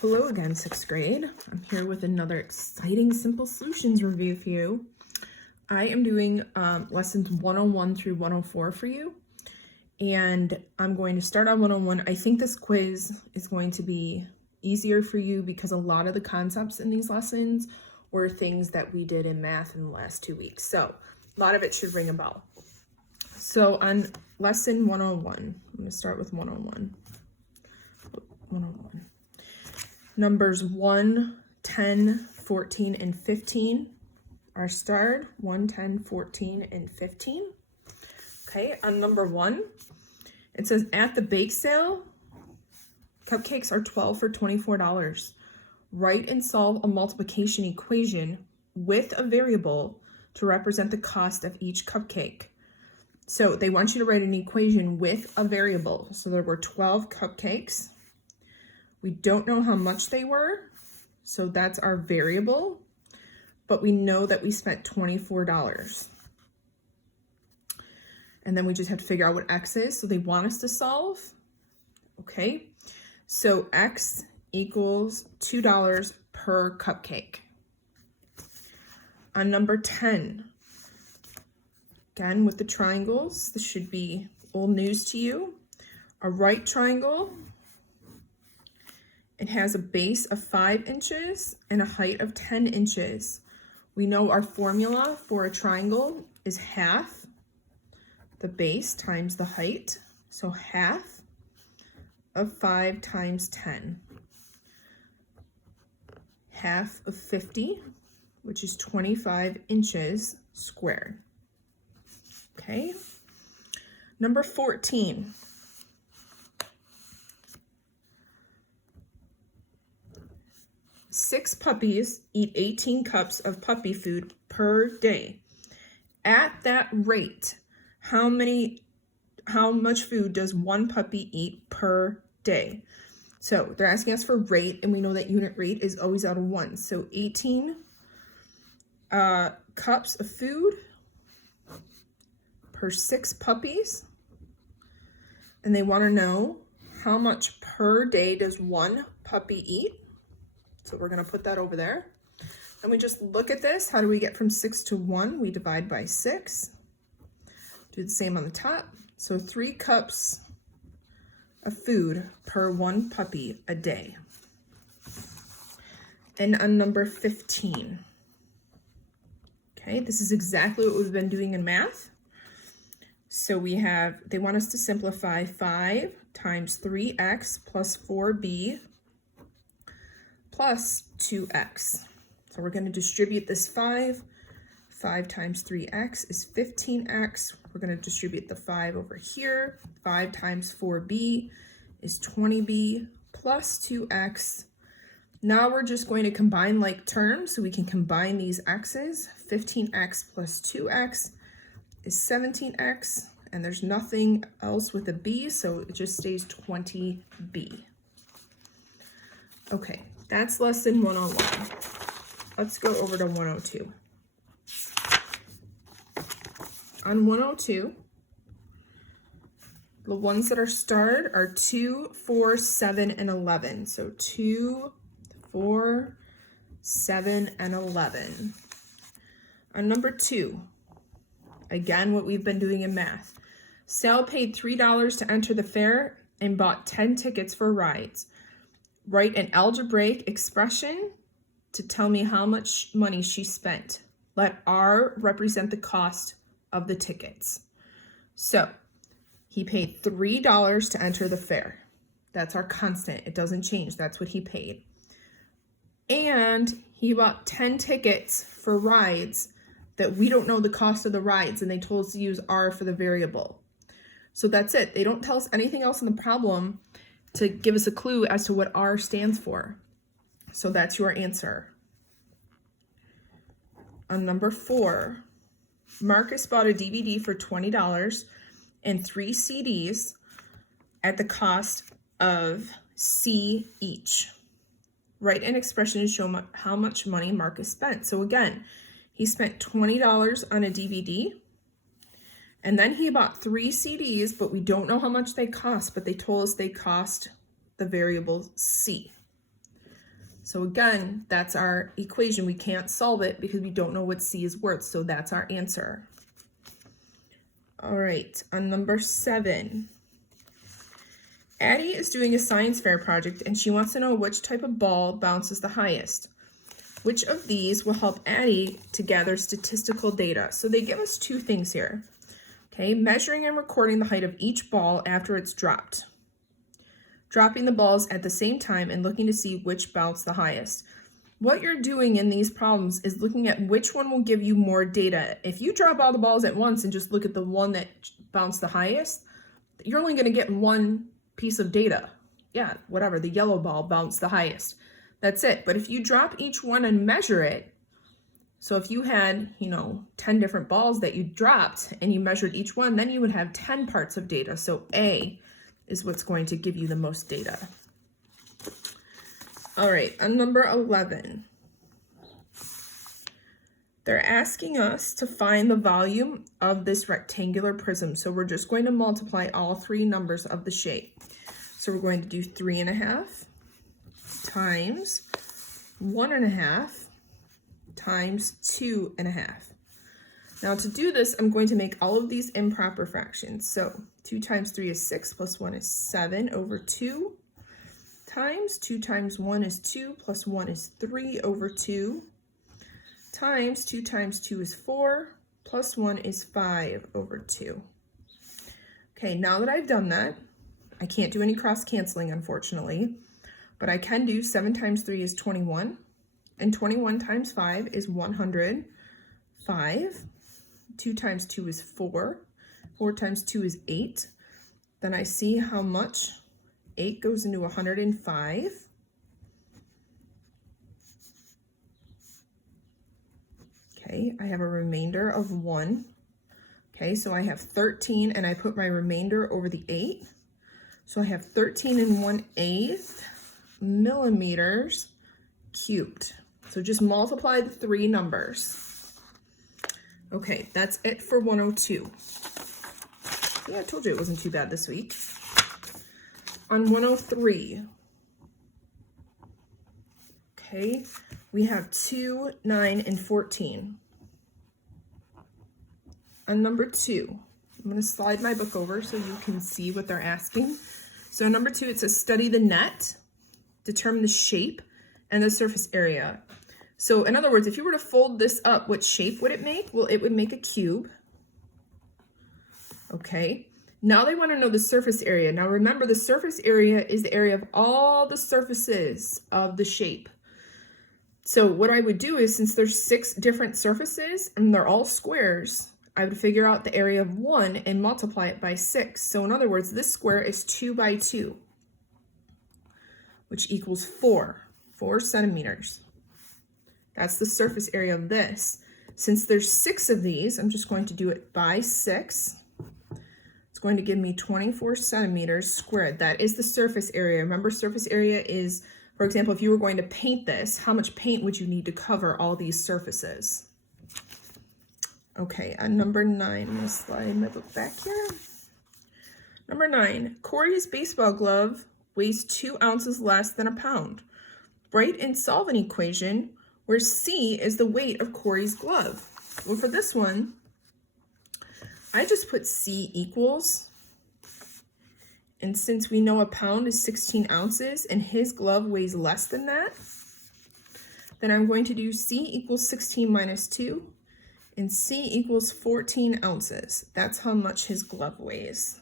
Hello again, 6th grade. I'm here with another exciting Simple Solutions review for you. I am doing lessons 101 through 104 for you, and I'm going to start on 101. I think this quiz is going to be easier for you because a lot of the concepts in these lessons were things that we did in math in the last 2 weeks. So a lot of it should ring a bell. So on lesson 101, I'm going to start with 101. 101. Numbers 1, 10, 14, and 15 are starred. 1, 10, 14, and 15. Okay, on number 1, it says, at the bake sale, cupcakes are 12 for $24. Write and solve a multiplication equation with a variable to represent the cost of each cupcake. So they want you to write an equation with a variable. So there were 12 cupcakes. We don't know how much they were, so that's our variable, but we know that we spent $24. And then we just have to figure out what X is, so they want us to solve. Okay, so X equals $2 per cupcake. On number 10, again with the triangles, this should be old news to you. A right triangle, it has a base of 5 inches and a height of 10 inches. We know our formula for a triangle is half the base times the height. So half of 5 times 10. Half of 50, which is 25 inches squared. Okay. Number 14. Six puppies eat 18 cups of puppy food per day. At that rate, how much food does one puppy eat per day? So they're asking us for rate, and we know that unit rate is always out of 1. So 18 cups of food per 6 puppies. And they want to know how much per day does one puppy eat? So we're going to put that over there. And we just look at this. How do we get from 6 to 1? We divide by 6. Do the same on the top. So 3 cups of food per one puppy a day. And on number 15. Okay, this is exactly what we've been doing in math. So they want us to simplify 5 times 3x plus 4b plus 2x. So we're going to distribute this 5. 5 times 3x is 15x. We're going to distribute the 5 over here. 5 times 4b is 20b plus 2x. Now we're just going to combine like terms, so we can combine these x's. 15x plus 2x is 17x, and there's nothing else with a b, so it just stays 20b. Okay. That's lesson 101. Let's go over to 102. On 102, the ones that are starred are 2, 4, 7, and 11. So 2, 4, 7, and 11. On number 2, again, what we've been doing in math. Sal paid $3 to enter the fair and bought 10 tickets for rides. Write an algebraic expression to tell me how much money she spent. Let R represent the cost of the tickets. So he paid $3 to enter the fair. That's our constant. It doesn't change. That's what he paid. And he bought 10 tickets for rides that we don't know the cost of the rides, and they told us to use R for the variable. So that's it. They don't tell us anything else in the problem to give us a clue as to what R stands for. So that's your answer. On number 4, Marcus bought a DVD for $20 and 3 CDs at the cost of C each. Write an expression to show how much money Marcus spent. So again, he spent $20 on a DVD, and then he bought 3 CDs, but we don't know how much they cost, but they told us they cost the variable C. So again, that's our equation. We can't solve it because we don't know what C is worth. So that's our answer. All right, on number 7. Addie is doing a science fair project and she wants to know which type of ball bounces the highest. Which of these will help Addie to gather statistical data? So they give us 2 things here. Okay, measuring and recording the height of each ball after it's dropped. Dropping the balls at the same time and looking to see which bounced the highest. What you're doing in these problems is looking at which one will give you more data. If you drop all the balls at once and just look at the one that bounced the highest, you're only going to get one piece of data. Yeah, whatever, the yellow ball bounced the highest. That's it. But if you drop each one and measure it, so if you had, 10 different balls that you dropped and you measured each one, then you would have 10 parts of data. So A is what's going to give you the most data. All right, on number 11, they're asking us to find the volume of this rectangular prism. So we're just going to multiply all 3 numbers of the shape. So we're going to do 3.5 times 1.5 times 2.5. Now to do this, I'm going to make all of these improper fractions. So 2 times 3 is 6 plus 1 is 7 over 2 times 2 times 1 is 2 plus 1 is 3 over 2 times 2 times 2 is 4 plus 1 is 5 over 2. Okay, now that I've done that, I can't do any cross canceling unfortunately, but I can do 7 times 3 is 21 and 21 times 5 is 105. 2 times 2 is 4. 4 times 2 is 8. Then I see how much 8 goes into 105. Okay, I have a remainder of 1. Okay, so I have 13 and I put my remainder over the 8. So I have 13 1/8 millimeters cubed. So just multiply the 3 numbers. Okay, that's it for 102. Yeah, I told you it wasn't too bad this week. On 103, okay, we have 2, 9, and 14. On number 2, I'm going to slide my book over so you can see what they're asking. So number 2, it says study the net, determine the shape, and the surface area. So in other words, if you were to fold this up, what shape would it make? Well, it would make a cube. Okay. Now they want to know the surface area. Now remember, the surface area is the area of all the surfaces of the shape. So what I would do is, since there's 6 different surfaces and they're all squares, I would figure out the area of one and multiply it by 6. So in other words, this square is 2 by 2, which equals 4 centimeters. That's the surface area of this. Since there's 6 of these, I'm just going to do it by 6. It's going to give me 24 centimeters squared. That is the surface area. Remember, surface area is, for example, if you were going to paint this, how much paint would you need to cover all these surfaces? Okay, on number 9, I'm going to slide my book back here. Number 9, Corey's baseball glove weighs 2 ounces less than a pound. Write and solve an equation where C is the weight of Corey's glove. Well, for this one, I just put C equals, and since we know a pound is 16 ounces and his glove weighs less than that, then I'm going to do C equals 16 minus 2, and C equals 14 ounces. That's how much his glove weighs.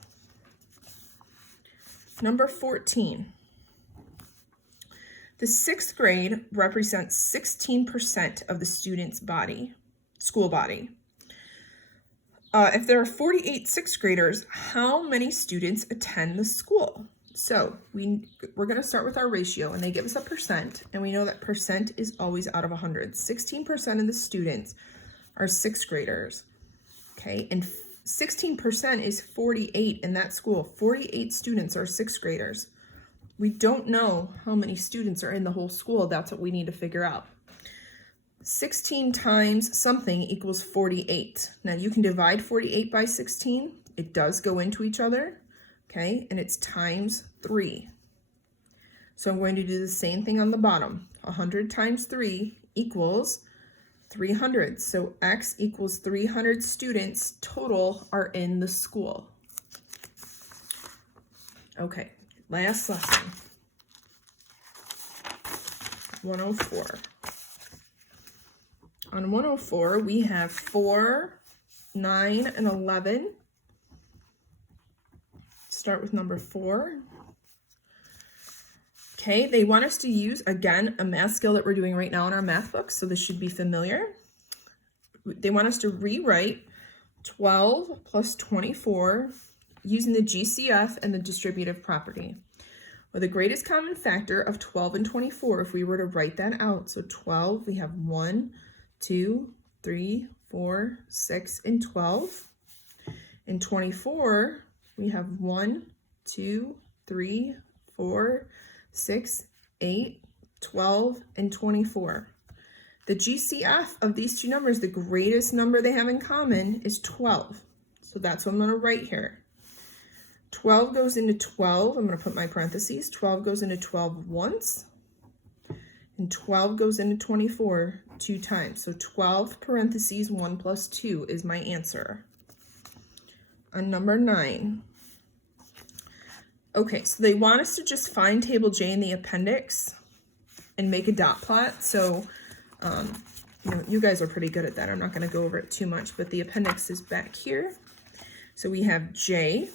Number 14. The 6th grade represents 16% of the student's school body. If there are 48 6th graders, how many students attend the school? So we're going to start with our ratio, and they give us a percent, and we know that percent is always out of 100. 16% of the students are 6th graders, okay? And 16% is 48 in that school. 48 students are 6th graders. We don't know how many students are in the whole school. That's what we need to figure out. 16 times something equals 48. Now you can divide 48 by 16. It does go into each other, okay? And it's times 3. So I'm going to do the same thing on the bottom. 100 times 3 equals 300. So X equals 300 students total are in the school. Okay, last lesson. 104. On 104, we have 4, 9, and 11. Start with number 4. Okay, they want us to use, again, a math skill that we're doing right now in our math book, so this should be familiar. They want us to rewrite 12 plus 24 using the GCF and the distributive property. Well, the greatest common factor of 12 and 24, if we were to write that out, so 12, we have 1, 2, 3, 4, 6, and 12. In 24, we have 1, 2, 3, 4, 6, 8, 12, and 24. The GCF of these two numbers, the greatest number they have in common is 12. So that's what I'm going to write here. 12 goes into 12. I'm going to put my parentheses. 12 goes into 12 once. And 12 goes into 24 2 times. So 12 parentheses 1 plus 2 is my answer. On number 9. Okay, so they want us to just find table J in the appendix and make a dot plot. So, you guys are pretty good at that. I'm not going to go over it too much, but the appendix is back here. So we have J,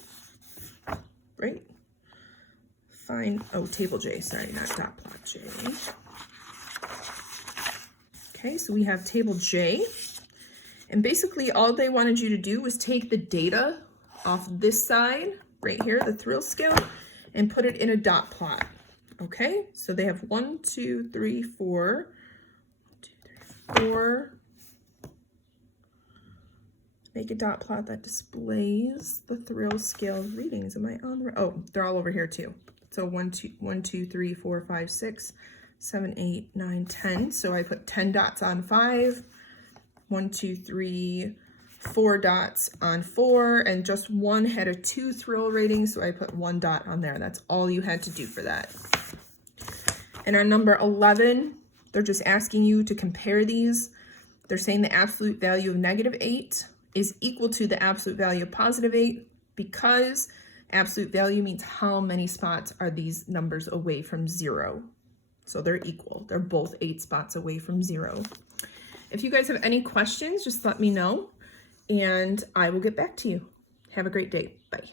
right? Find, table J, sorry, not dot plot J. Okay, so we have table J. And basically all they wanted you to do was take the data off this side, right here, the thrill scale, and put it in a dot plot. Okay, so they have 1, 2, 3, 4. 4. Make a dot plot that displays the thrill scale readings. Am I on the, oh, they're all over here too. So 1, 2, 3, 4, 5, 6, 7, 8, 9, 10. So I put 10 dots on 5. 1, 2, 3, 4 dots on 4, and just one had a 2 thrill rating, so I put 1 dot on there. That's all you had to do for that. And on number 11, they're just asking you to compare these. They're saying the absolute value of -8 is equal to the absolute value of +8 because absolute value means how many spots are these numbers away from 0. So they're equal. They're both 8 spots away from 0. If you guys have any questions, just let me know, and I will get back to you. Have a great day. Bye.